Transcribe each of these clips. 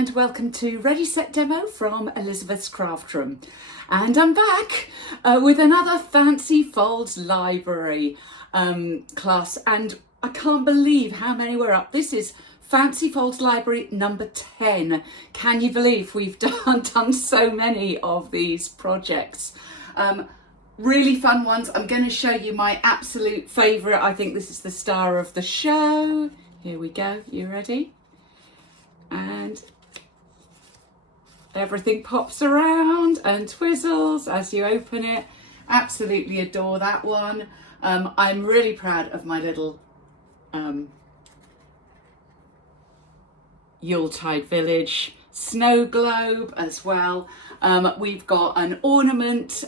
and welcome to Ready Set Demo from Elizabeth's Craft Room. And I'm back with another Fancy Folds Library class, and I can't believe how many we're up. This is Fancy Folds Library number 10. Can you believe we've done so many of these projects? Really fun ones. I'm going to show you my absolute favourite. I think this is the star of the show. Here we go. You ready? And everything pops around and twizzles as you open it. Absolutely adore that one. I'm really proud of my little Yuletide village snow globe as well. We've got an ornament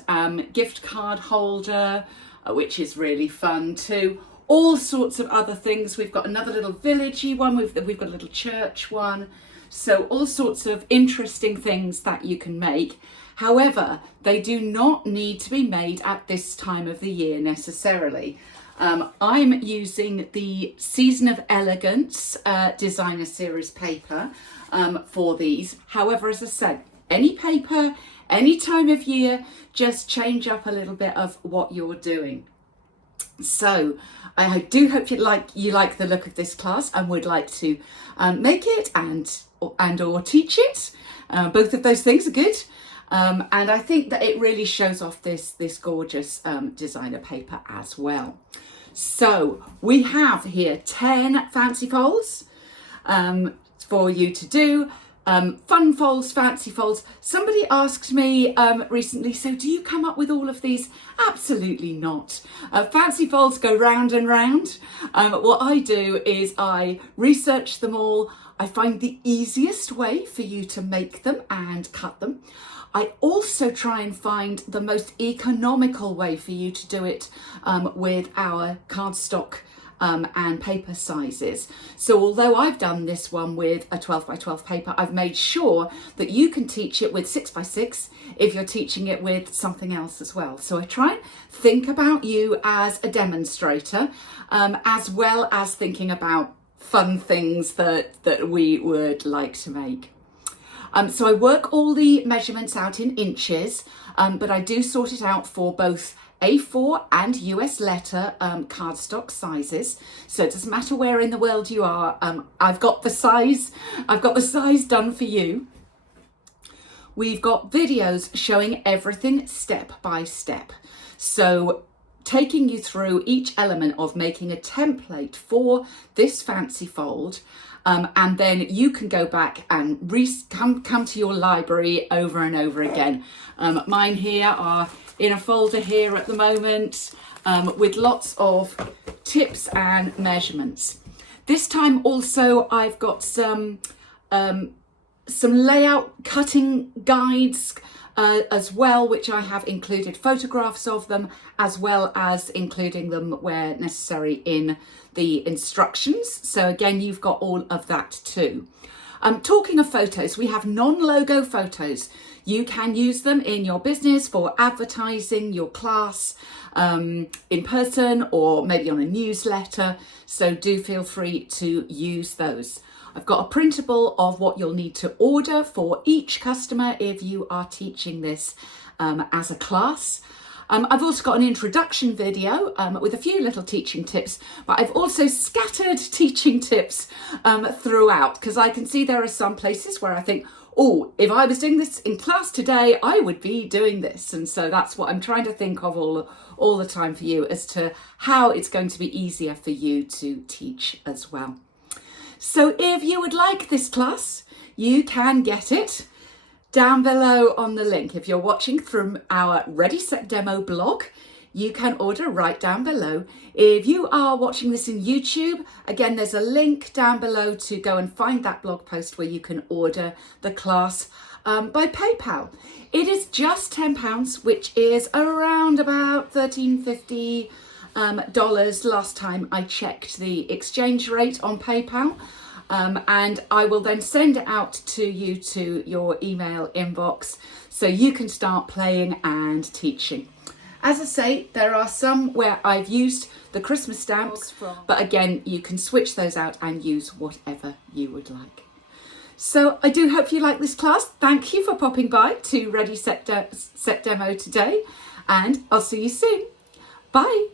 gift card holder, which is really fun too. All sorts of other things. We've got another little villagey one. We've got a little church one. So all sorts of interesting things that you can make. However, they do not need to be made at this time of the year necessarily. I'm using the Season of Elegance designer series paper for these. However, as I said, any paper, any time of year, just change up a little bit of what you're doing. So I do hope you like the look of this class and would like to make it and or teach it. Both of those things are good. And I think that it really shows off this gorgeous designer paper as well. So we have here 10 fancy folds for you to do. Fun folds, fancy folds. Somebody asked me recently, so do you come up with all of these? Absolutely not. Fancy folds go round and round. What I do is I research them all. I find the easiest way for you to make them and cut them. I also try and find the most economical way for you to do it with our cardstock and paper sizes. So although I've done this one with a 12 by 12 paper, I've made sure that you can teach it with 6 by 6 if you're teaching it with something else as well. So I try and think about you as a demonstrator, as well as thinking about fun things that we would like to make. So I work all the measurements out in inches, but I do sort it out for both A4 and US letter cardstock sizes. So it doesn't matter where in the world you are. I've got the size done for you. We've got videos showing everything step by step. So taking you through each element of making a template for this fancy fold. And then you can go back and come to your library over and over again. Mine here are in a folder here at the moment with lots of tips and measurements. This time also I've got some layout cutting guides as well, which I have included photographs of them, as well as including them where necessary in the instructions. So again, you've got all of that too. Talking of photos, we have non-logo photos. You can use them in your business for advertising your class in person or maybe on a newsletter. So do feel free to use those. I've got a printable of what you'll need to order for each customer if you are teaching this as a class. I've also got an introduction video with a few little teaching tips, but I've also scattered teaching tips throughout, because I can see there are some places where I think, oh, if I was doing this in class today, I would be doing this. And so that's what I'm trying to think of all the time for you as to how it's going to be easier for you to teach as well. So if you would like this class, you can get it down below on the link. If you're watching from our Ready Set Demo blog, you can order right down below. If you are watching this in YouTube, again, there's a link down below to go and find that blog post where you can order the class by PayPal. It is just £10, which is around about $13.50 last time I checked the exchange rate on PayPal. And I will then send it out to you to your email inbox so you can start playing and teaching. As I say, there are some where I've used the Christmas stamps, but again, you can switch those out and use whatever you would like. So I do hope you like this class. Thank you for popping by to Ready Set Demo today, and I'll see you soon. Bye.